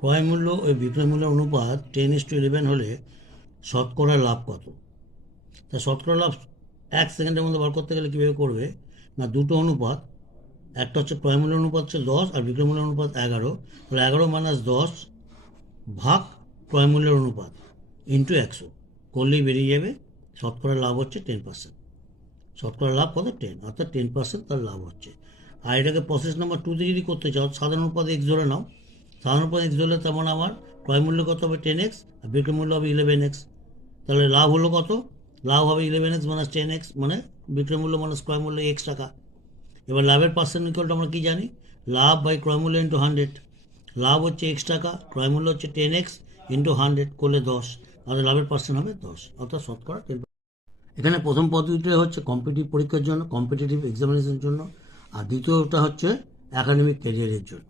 ক্রয় মূল্য ও বিক্রয় মূল্যের অনুপাত 10:11 হলে শতকরা লাভ কত? তা শতকরা লাভ 1 সেকেন্ডের মধ্যে বার করতে গেলে কীভাবে করবে না, দুটো অনুপাত, একটা হচ্ছে ক্রয় মূল্যের অনুপাত হচ্ছে 10 আর বিক্রয় মূল্যের অনুপাত 11, তাহলে 11 - 10 ভাগ ক্রয় মূল্যের অনুপাত ইন্টু 100 করলেই বেরিয়ে যাবে শতকরা লাভ হচ্ছে 10%। শতকরা লাভ কত? 10, অর্থাৎ 10% তার লাভ হচ্ছে। আর এটাকে প্রসেস নাম্বার 2তে যদি করতে চাও, সাধারণ অনুপাত এক্স ধরে নাও। সাধারণ অনুপাত এক্স ধরলে তেমন আমার ক্রয় মূল্য কত হবে? 10x, আর বিক্রয় মূল্য হবে 11x। তাহলে লাভ হলো কত? লাভ হবে 11x মাইনাস 10x, মানে বিক্রয় মূল্য মাইনাস ক্রয় মূল্য x টাকা। এবার লাভের পার্সেন্ট ইকুয়ালটা আমরা কি জানি? লাভ বাই ক্রয় মূল্য ইন্টু 100। লাভ হচ্ছে x টাকা, ক্রয় মূল্য হচ্ছে 10x ইন্টু 100 করলে 10, আমাদের লাভের পার্সেন্ট হবে 10, অর্থাৎ শতকরা 10। এখানে প্রথম পদ্ধতিটা হচ্ছে কম্পিটিটিভ পরীক্ষার জন্য, কম্পিটিটিভ এক্সামিনেশনের জন্য, আর দ্বিতীয়টা হচ্ছে একাডেমিক ক্যারিয়ারের জন্য।